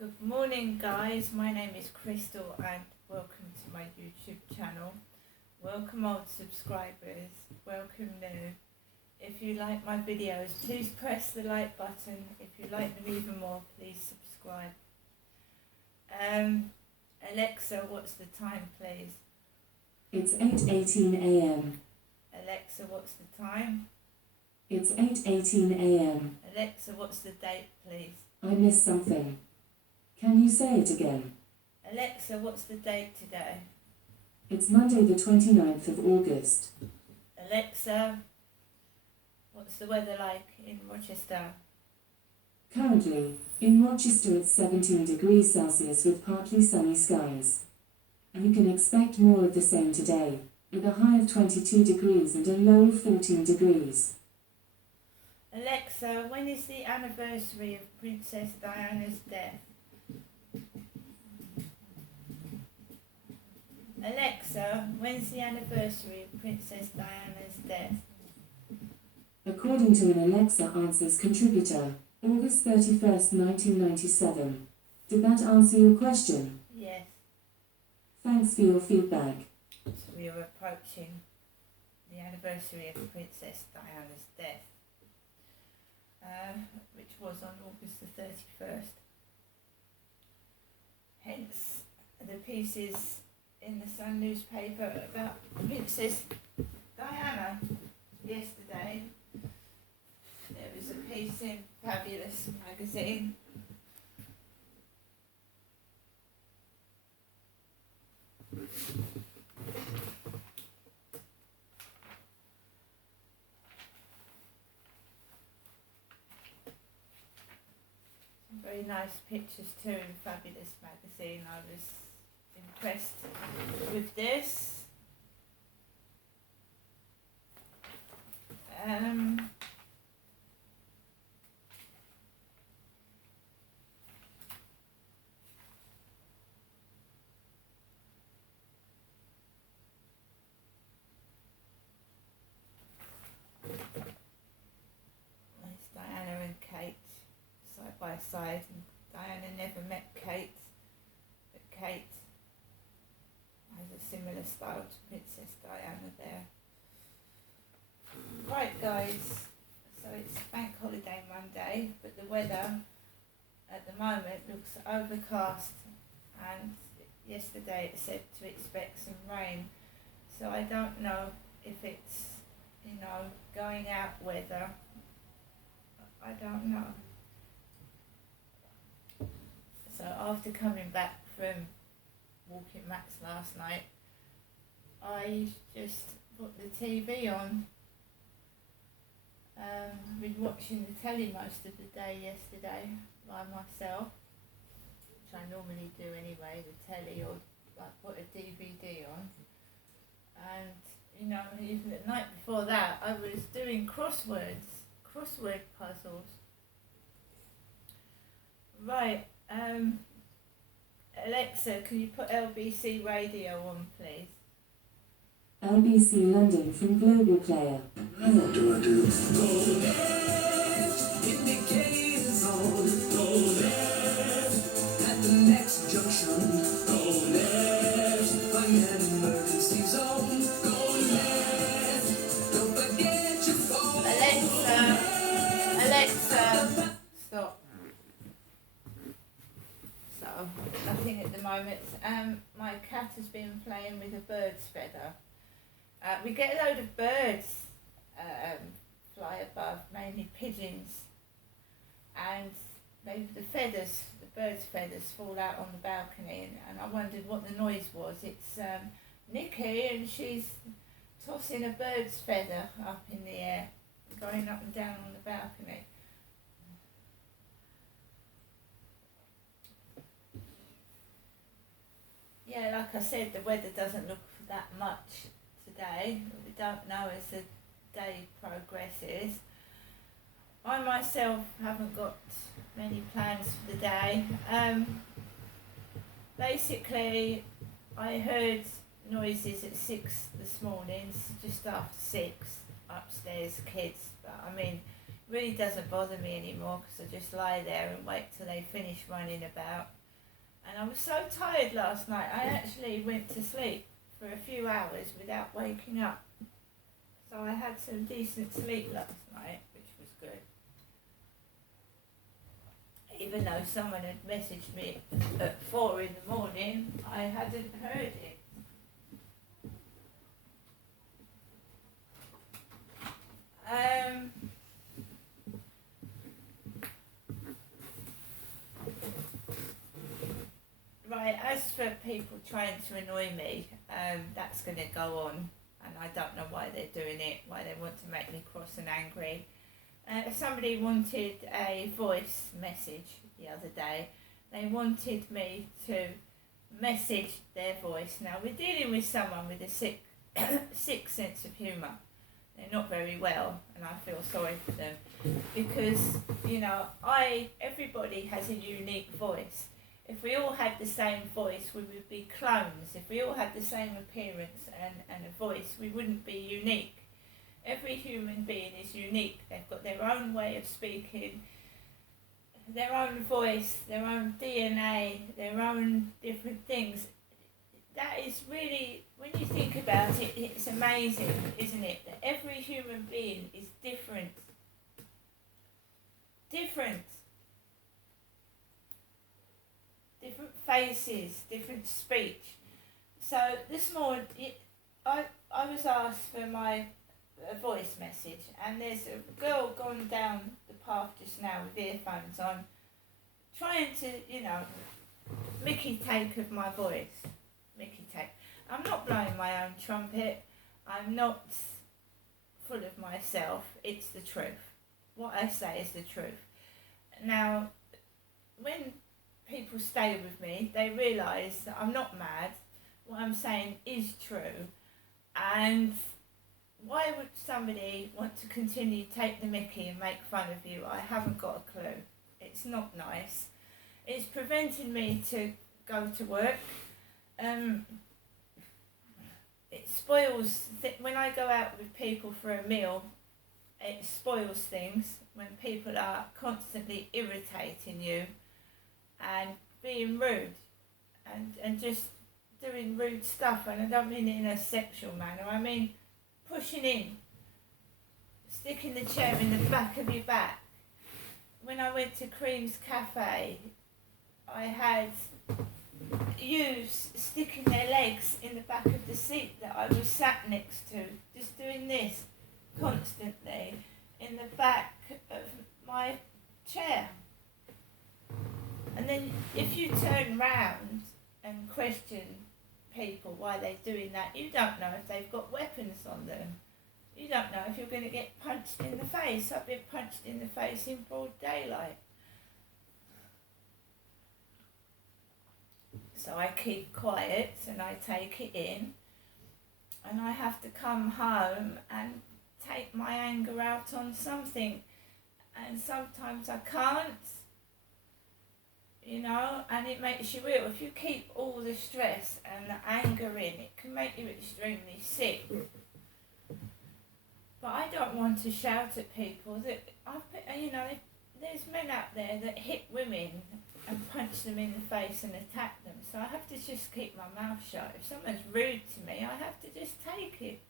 Good morning guys, my name is Crystal and welcome to my YouTube channel. Welcome old subscribers, welcome new. If you like my videos, please press the like button. If you like them even more, please subscribe. Alexa, what's the time please? It's 8:18 a.m. Alexa, what's the time? It's 8:18 a.m. Alexa, what's the date please? I missed something. Can you say it again? Alexa, what's the date today? It's Monday the 29th of August. Alexa, what's the weather like in Rochester? Currently, in Rochester it's 17 degrees Celsius with partly sunny skies. You can expect more of the same today, with a high of 22 degrees and a low of 14 degrees. Alexa, when is the anniversary of Princess Diana's death? Alexa, when's the anniversary of Princess Diana's death? According to an Alexa Answers contributor, August 31st, 1997. Did that answer your question? Yes. Thanks for your feedback. So we are approaching the anniversary of Princess Diana's death, which was on August the 31st. Hence the pieces in the Sun newspaper about Princess Diana yesterday. There was a piece in Fabulous magazine. Some very nice pictures too in Fabulous magazine. I was impressed with this. There's Diana and Kate side by side, and Diana never met Kate, but Kate has a similar style to Princess Diana there. Right guys, so it's bank holiday Monday, but the weather at the moment looks overcast, and yesterday it said to expect some rain, so I don't know if it's, going out weather. I don't know. So after coming back from walking Max last night, I just put the TV on. I've been watching the telly most of the day yesterday by myself, which I normally do anyway, the telly, or like put a DVD on. And even the night before that I was doing crossword puzzles. Right, Alexa, can you put LBC radio on please? LBC London from Global Player. What do I do? Go left, indicators on. Go left, at the next junction. Go left, find an emergency zone. Go left, don't forget your phone. Alexa, stop. So, nothing at the moment. My cat has been playing with a bird's feather. We get a load of birds fly above, mainly pigeons, and the bird's feathers fall out on the balcony, and I wondered what the noise was. It's Nikki, and she's tossing a bird's feather up in the air, going up and down on the balcony. Yeah, like I said, the weather doesn't look that much today. We don't know as the day progresses. I myself haven't got many plans for the day. Basically, I heard noises at 6 this morning, just after 6, upstairs, kids. But I mean, really doesn't bother me anymore because I just lie there and wait till they finish running about. And I was so tired last night, I actually went to sleep for a few hours without waking up. So I had some decent sleep last night, which was good. Even though someone had messaged me at 4 in the morning, I hadn't heard it. Right, as for people trying to annoy me, that's going to go on, and I don't know why they're doing it, why they want to make me cross and angry. Somebody wanted a voice message the other day. They wanted me to message their voice. Now, we're dealing with someone with a sick sense of humour. They're not very well, and I feel sorry for them because, everybody has a unique voice. If we all had the same voice, we would be clones. If we all had the same appearance and a voice, we wouldn't be unique. Every human being is unique. They've got their own way of speaking, their own voice, their own DNA, their own different things. That is really, when you think about it, it's amazing, isn't it? That every human being is different. Different faces, different speech. So this morning, I was asked for my voice message, and there's a girl gone down the path just now with earphones on, trying to, Mickey take of my voice. Mickey take. I'm not blowing my own trumpet. I'm not full of myself. It's the truth. What I say is the truth. Now, when people stay with me, they realise that I'm not mad. What I'm saying is true. And why would somebody want to continue to take the mickey and make fun of you? I haven't got a clue. It's not nice. It's preventing me to go to work. It spoils, when I go out with people for a meal, it spoils things when people are constantly irritating you and being rude and just doing rude stuff. And I don't mean it in a sexual manner, I mean pushing in, sticking the chair in the back of your back. When I went to Cream's Cafe, I had youths sticking their legs in the back of the seat that I was sat next to, just doing this constantly in the back of my chair. And then if you turn round and question people why they're doing that, you don't know if they've got weapons on them. You don't know if you're going to get punched in the face. I've been punched in the face in broad daylight. So I keep quiet and I take it in, and I have to come home and take my anger out on something, and sometimes I can't, and it makes you ill. If you keep all the stress and the anger in, it can make you extremely sick. But I don't want to shout at people. There's men out there that hit women and punch them in the face and attack them. So I have to just keep my mouth shut. If someone's rude to me, I have to just take it.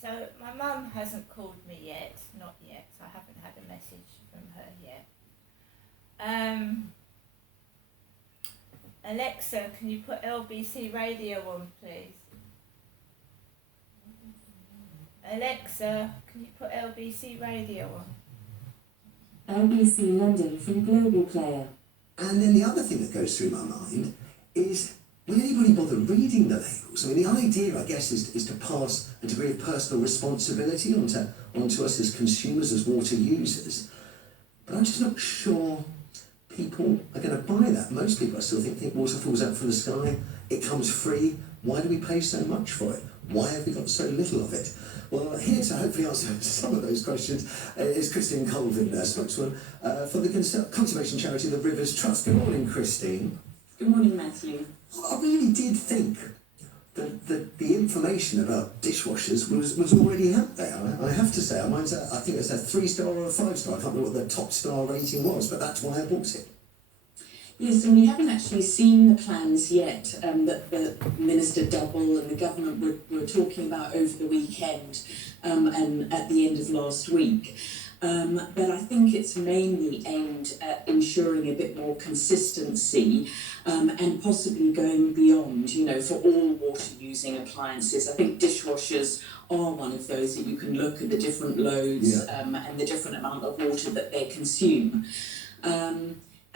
So my mum hasn't called me yet, not yet. I haven't had a message from her yet. Alexa, can you put LBC radio on, please? Alexa, can you put LBC radio on? LBC London from Global Player. And then the other thing that goes through my mind is, will anybody bother reading the labels? I mean, the idea, I guess, is to pass a degree of personal responsibility onto us as consumers, as water users. But I'm just not sure people are going to buy that. Most people, I still think water falls out from the sky, it comes free. Why do we pay so much for it? Why have we got so little of it? Well, here to hopefully answer some of those questions is Christine Colvin, spokeswoman for the conservation charity, the Rivers Trust. Good morning, Christine. Good morning, Matthew. I really did think that the information about dishwashers was already out there. I have to say, I think it's a 3-star or a 5-star. I can't remember what the top star rating was, but that's why I bought it. Yes, and we haven't actually seen the plans yet that the Minister Double and the government were talking about over the weekend and at the end of last week. But I think it's mainly aimed at ensuring a bit more consistency and possibly going beyond, for all water-using appliances. I think dishwashers are one of those that you can look at the different loads and the different amount of water that they consume.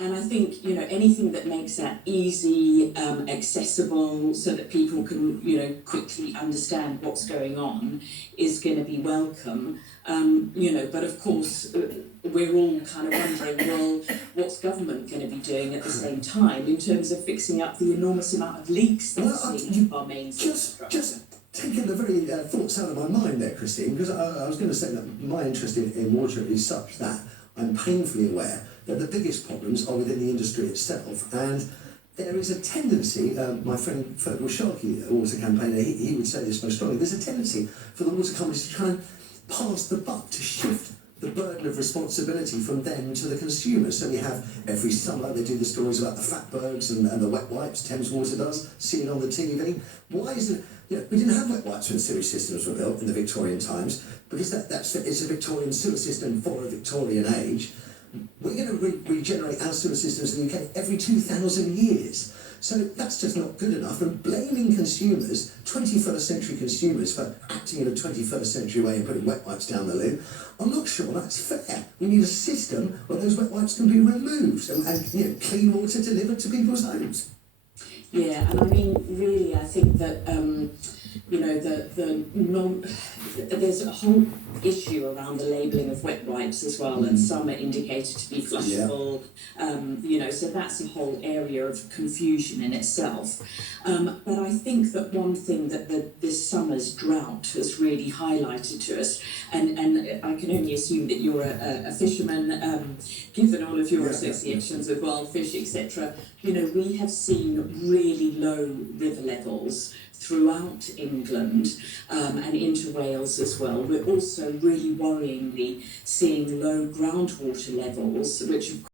And I think, anything that makes that easy, accessible, so that people can, quickly understand what's going on is going to be welcome. But of course, we're all kind of wondering, well, what's government going to be doing at the same time in terms of fixing up the enormous amount of leaks that we're seeing in our main infrastructure? Just taking the very thoughts out of my mind there, Christine, because I was going to say that my interest in water is such that I'm painfully aware that the biggest problems are within the industry itself, and there is a tendency, my friend Fergal Sharkey, a water campaigner, he would say this most strongly, there's a tendency for the water companies to try and pass the buck, to shift the burden of responsibility from them to the consumers. So we have, every summer, they do the stories about the fatbergs and the wet wipes, Thames Water does, see it on the TV. Why isn't, we didn't have wet wipes when sewage systems were built in the Victorian times, because it's a Victorian sewer system for a Victorian age. We're going to regenerate our sewer systems in the UK every 2,000 years. So that's just not good enough. And blaming consumers, 21st century consumers, for acting in a 21st century way and putting wet wipes down the loo, I'm not sure that's fair. We need a system where those wet wipes can be removed and clean water delivered to people's homes. Yeah, and I mean, really, I think that, there's a whole issue around the labelling of wet wipes as well, and some are indicated to be flushable, so that's a whole area of confusion in itself. But I think that one thing that this summer's drought has really highlighted to us, and I can only assume that you're a fisherman, given all of your associations with wild fish, etc., we have seen really low river levels throughout England and into Wales as well. We're also really worryingly seeing low groundwater levels, which of